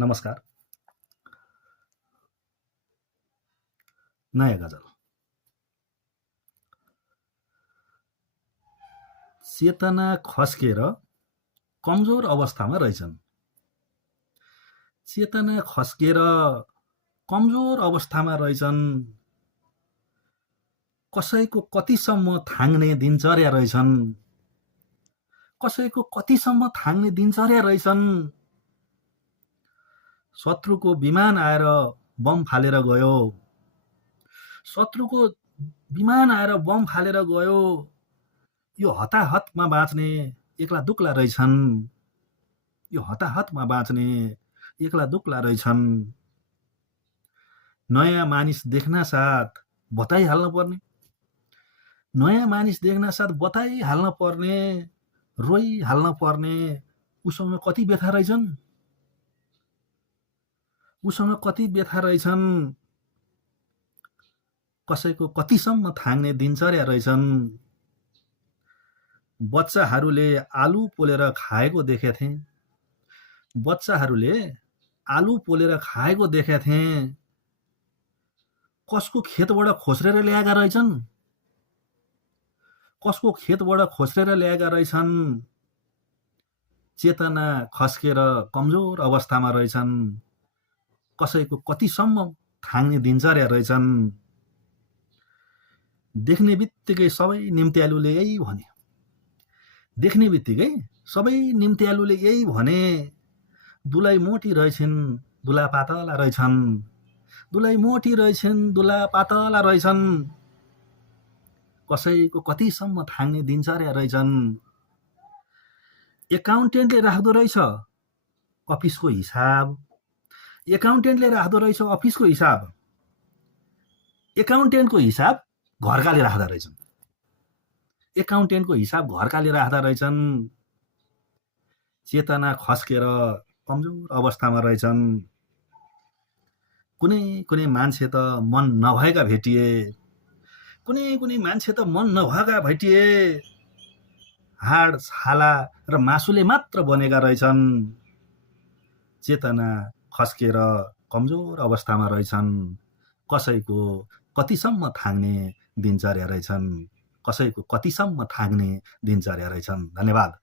नमस्कार। नयाँ गजल। चेतना खस्केर कमजोर अवस्थामा रहेछन्। चेतना खस्केर कमजोर अवस्थामा रहेछन्। कसैको कतिसम्म थाङ्ने दिनचर्या रहेछन्। कसैको कतिसम्म थाङ्ने दिनचर्या रहेछन्। शत्रुको विमान आएर बम फालेर गयो। शत्रुको विमान आएर बम फालेर गयो। यो हताहतमा बाँच्ने एक्ला दुक्ला रहेछन्। यो हताहतमा बाँच्ने एक्ला दुक्ला रहेछन्। नयाँ मानिस देख्न साथ बताइहाल्न पर्ने। नयाँ मानिस देख्न साथ बताइहाल्न पर्ने। रोइहाल्न पर्ने। उसँग कति व्यथा रहेछन्। उसँग कति व्यथा रहेछन्। कसैको कतिसम्म थाङ्ने दिनचर्या रहेछन्। बच्चाहरूले आलु पोलेर खाएको देखेका थिएँ। बच्चाहरूले आलु पोलेर खाएको देखेका थिएँ। कसको खेतबाट खोस्रेर ल्याएका रहेछन्। कसको खेतबाट खोस्रेर ल्याएका रहेछन्। चेतना खस्केर कमजोर अवस्थामा रहेछन्। कसैको कतिसम्म थाङ्ने दिनचर्या रहेछन्। देख्ने बित्तिकै सबै निम्त्यालुले यही भने। देख्ने बित्तिकै सबै निम्त्यालुले यही भने। दुलाई मोटी रहेछन्, दुला पातला रहेछन्। दुलाई मोटी रहेछन्, दुला पातला रहेछन्। कसैको कतिसम्म थाङ्ने दिनचर्या रहेछन्। एकाउन्टेन्टले राख्दो रहेछ अफिसको हिसाब। एकाउन्टेन्टले राख्दो रहेछ अफिसको हिसाब। एकाउन्टेन्टको हिसाब घरकाले राख्दा रहेछन्। एकाउन्टेन्टको हिसाब घरकाले राख्दा रहेछन्। चेतना खस्केर कमजोर अवस्थामा रहेछन्। कुनै कुनै मान्छे त मन नभएका भेटिए। कुनै कुनै मान्छे त मन नभएका भेटिए। हाड छाला र मासुले मात्र बनेका रहेछन्। चेतना खस्केर कमजोर अवस्थामा रहेछन्। कसैको कतिसम्म थाङ्ने दिनचर्या रहेछन्। कसैको कतिसम्म थाङ्ने दिनचर्या रहेछन्। धन्यवाद।